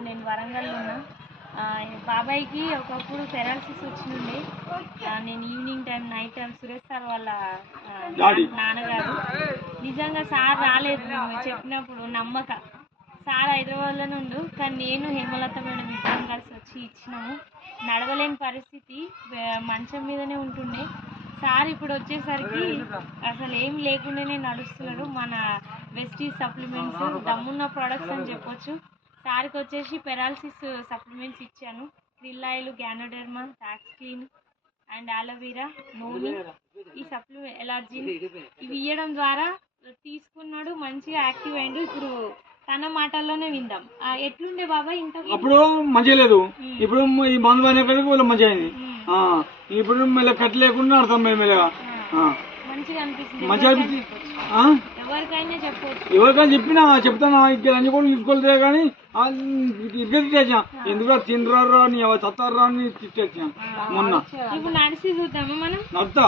ఇప్పుడు నేను వరంగల్లో ఉన్నా. బాబాయ్కి ఒకప్పుడు పెరాలసిస్ వచ్చింది. నేను evening time night time Suresh sir వాళ్ళ నాన్నగారు నిజంగా సార్ రాలేదు చెప్పినప్పుడు నమ్మక. సార్ హైదరాబాద్లోనే ఉండు, కానీ నేను హేమలత మేడం ఇద్దరం కలిసి వచ్చి ఇచ్చినాము. నడవలేని పరిస్థితి, మంచం మీదనే ఉంటుండే. సార్ ఇప్పుడు వచ్చేసరికి అసలు ఏం లేకుండానే నడుస్తున్నారు. మన వెస్టీజ్ సప్లిమెంట్స్ దమ్మున్న ప్రొడక్ట్స్ అని చెప్పొచ్చు. సార్కి వచ్చేసి పెరాలసిస్ సప్లిమెంట్స్ ఇచ్చాను. Krill oil, ganoderma, tox clean and aloe vera, నూనె, ఈ సప్లిమెంట్ ఎలర్జీ ఇవి ఇవ్వడం ద్వారా తీసుకున్నాడు, మంచిగా యాక్టివ్ అయిండు. ఇప్పుడు తన మాటల్లోనే విందాం. ఎట్లుండే బాబా ఇంత అప్పుడు మంచిగా లేదు, ఇప్పుడు ఈ మందు పైన మంచిగా అయింది. ఇప్పుడు మళ్ళీ కట్ లేకుండా అర్థం మెల్లగా మంచిగా అనిపిస్తుంది. ఎవరికైనా చెప్పొచ్చు, ఎవరికైనా చెప్తాను. ఇక్కడ అన్ని కూడా తీసుకోలేదు కానీ ఇద్దరు తిట్టేసా, ఎందుకు తినరా నీ చత్తారా అని తిట్టేసా మొన్న. ఇప్పుడు నడిచి చూద్దామా మనం? నడుతా